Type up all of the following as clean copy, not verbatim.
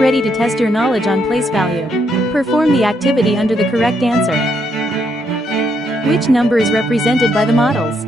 ready to test your knowledge on place value. Perform the activity under the correct answer. Which number is represented by the models?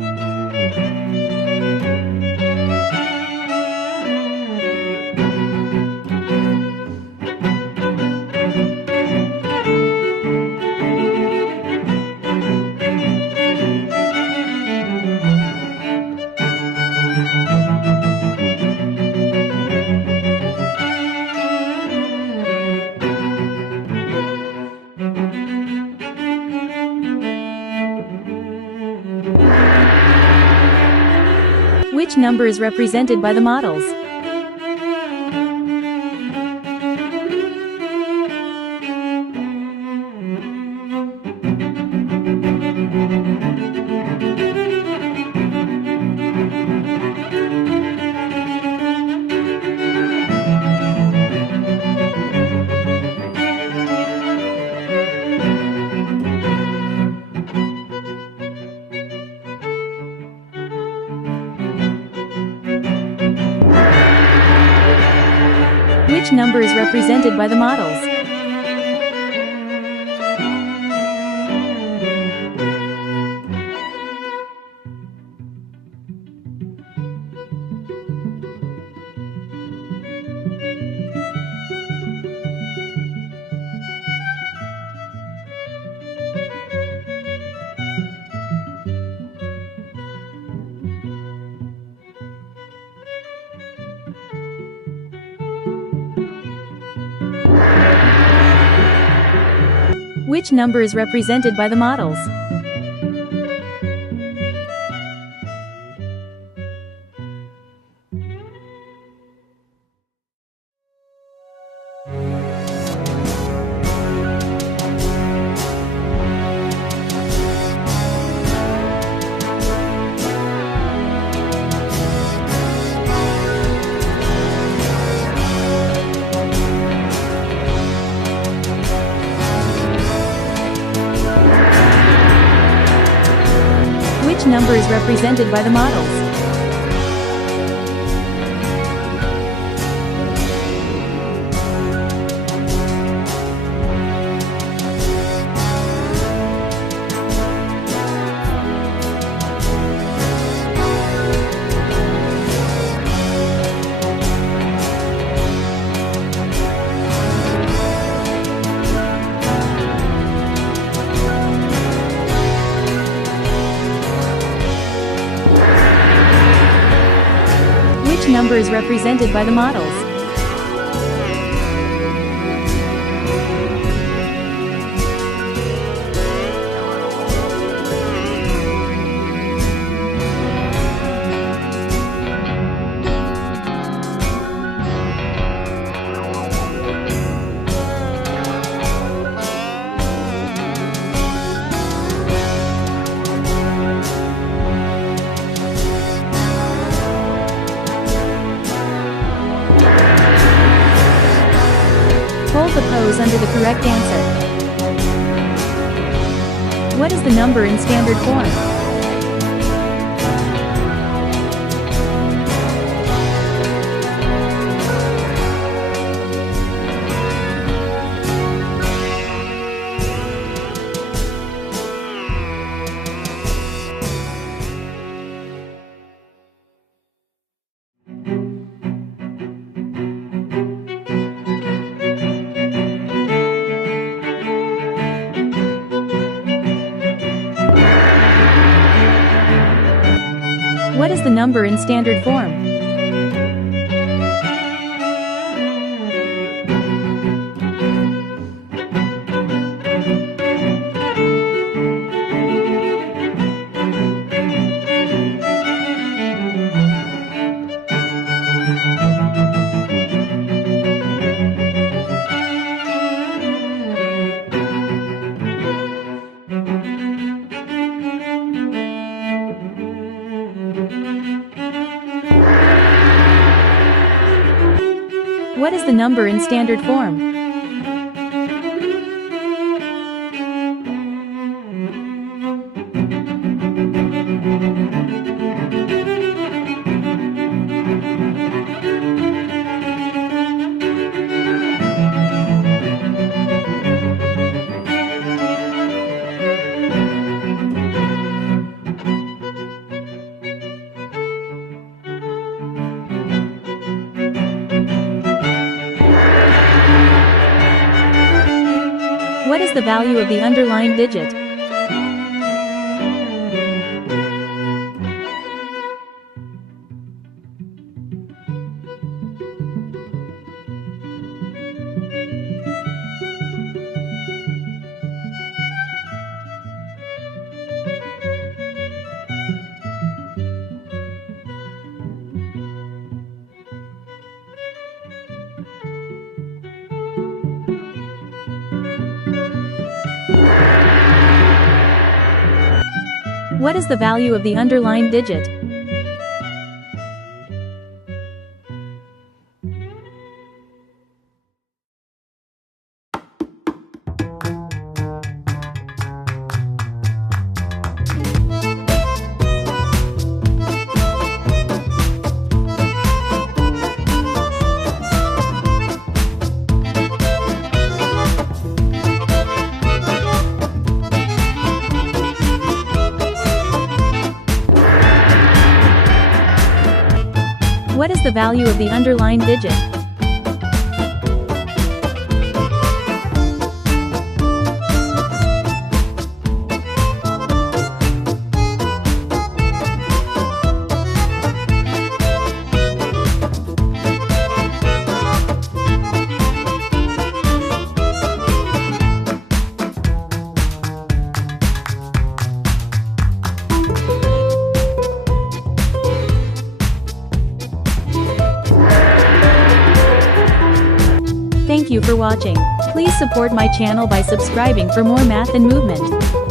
Which number is represented by the models? Which number is represented by the models? Which number is represented by the models? Which number is represented by the models? Which number is represented by the models? Hold the pose under the correct answer. What is the number in standard form? What is the number in standard form? What is the number in standard form? What is the value of the underlined digit? What is the value of the underlined digit? What is the value of the underlined digit? Thank you for watching. Please support my channel by subscribing for more math and movement.